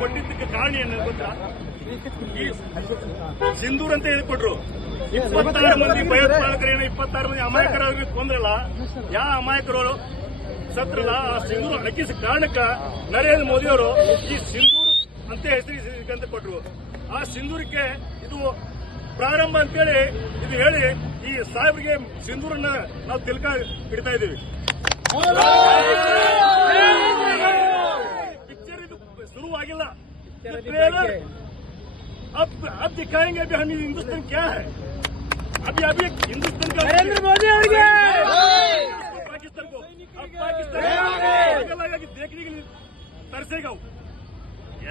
ಕೊಟ್ಟಿದ್ದಕ್ಕೆ ಕಾರಣ ಏನು ಗೊತ್ತಾ? ಈ ಸಿಂಧೂರ್ ಅಂತ ಹೇಳಿಕೊಟ್ರು. 26 ಮಂದಿ ಭಯೋತ್ಪಾದಕರೇನು 26 ಮಂದಿ ಅಮಾಯಕರಾಗಿ ಕೊಂದ್ರಲ್ಲ, ಯಾವ ಅಮಾಯಕರು ಸತ್ರಲ್ಲ, ಆ ಸಿಂಧೂರು ಅಡಗಿಸ ಕಾರಣಕ್ಕ ನರೇಂದ್ರ ಮೋದಿ ಅವರು ಈ ಸಿಂಧೂರು ಅಂತ ಹೆಸರಿಸಿದಂತ ಕೊಟ್ರು. ಆ ಸಿಂಧೂರಕ್ಕೆ ಇದು ಪ್ರಾರಂಭ ಅಂತೇಳಿ ಇದು ಹೇಳಿ ಈ ಸಾಹೇಬ್ರಿಗೆ ಸಿಂಧೂರನ್ನ ನಾವು ತಿಲಕ ಇಡ್ತಾ ಇದ್ದೀವಿ. ಪಿಕ್ಚರ್ ಇದು ಶುರುವಾಗಿಲ್ಲ, ट्रेलर अब दिखाएंगे अभी हम हिंदुस्तान क्या है. अभी हिंदुस्तान का नरेंद्र मोदी पाकिस्तान को अब पाकिस्तान लगा कि देखने के लिए तरसेगा,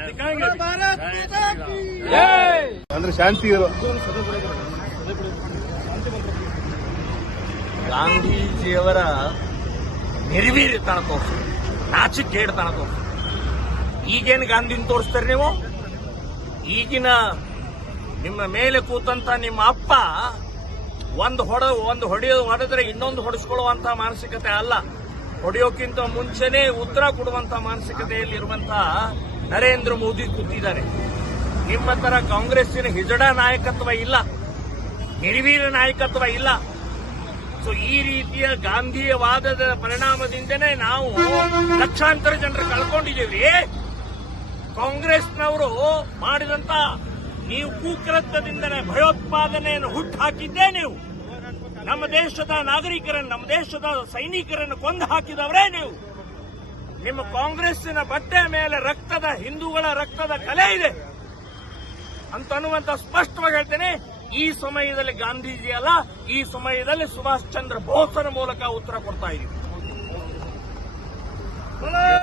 दिखाएंगे. ಅಂದ್ರೆ ಶಾಂತಿ ಗಾಂಧೀಜಿಯವರ ನಿರ್ವೀರ್ಯತನ ತೋರಿಸ್ತಾರೆ, ನಾಚಿಕೆಗೇಡ್ತನ ತೋರಿಸ್ತಾರೆ. ಈಗೇನು ಗಾಂಧಿನ ತೋರಿಸ್ತಾರೆ ನೀವು? ಈಗಿನ ನಿಮ್ಮ ಮೇಲೆ ಕೂತಂತ ನಿಮ್ಮ ಅಪ್ಪ ಒಂದು ಹೊಡೆದ್ರೆ ಇನ್ನೊಂದು ಹೊಡೆಸ್ಕೊಳ್ಳುವಂತ ಮಾನಸಿಕತೆ ಅಲ್ಲ. ಹೊಡೆಯೋಕ್ಕಿಂತ ಮುಂಚೆನೆ ಉತ್ತರ ಕೊಡುವಂತ ಮಾನಸಿಕತೆಯಲ್ಲಿ ಇರುವಂತಹ ನರೇಂದ್ರ ಮೋದಿ ಕೂತಿದ್ದಾರೆ. ನಿಮ್ಮ ತರ ಕಾಂಗ್ರೆಸ್ಸಿನ ಹಿಜಡ ನಾಯಕತ್ವ ಇಲ್ಲ, ನಿರ್ವೀರ್ಯ ನಾಯಕತ್ವ ಇಲ್ಲ. ಸೊ ಈ ರೀತಿಯ ಗಾಂಧೀಯವಾದದ ಪರಿಣಾಮದಿಂದನೇ ನಾವು ಲಕ್ಷಾಂತರ ಜನರು ಕಳ್ಕೊಂಡಿದ್ದೀವಿ. ಕಾಂಗ್ರೆಸ್ನವರು ಮಾಡಿದಂತ ನೀವು ಕುಕೃತ್ಯದಿಂದನೇ ಭಯೋತ್ಪಾದನೆಯನ್ನು ಹುಟ್ಟುಹಾಕಿದ್ದೇ ನೀವು. ನಮ್ಮ ದೇಶದ ನಾಗರಿಕರನ್ನು, ನಮ್ಮ ದೇಶದ ಸೈನಿಕರನ್ನು ಕೊಂದು ಹಾಕಿದವರೇ ನೀವು. ನಿಮ್ಮ ಕಾಂಗ್ರೆಸ್ಸಿನ ಬಟ್ಟೆ ಮೇಲೆ ಹಿಂದೂಗಳ ರಕ್ತದ ಕಲೆ ಇದೆ ಅಂತ ಅನ್ನುವಂತ ಸ್ಪಷ್ಟವಾಗಿ ಹೇಳ್ತೇನೆ. ಈ ಸಮಯದಲ್ಲಿ ಗಾಂಧೀಜಿ ಅಲ್ಲ, ಈ ಸಮಯದಲ್ಲಿ ಸುಭಾಷ್ ಚಂದ್ರ ಬೋಸ್ರ ಮೂಲಕ ಉತ್ತರ ಕೊಡ್ತಾ ಇದ್ದೀವಿ.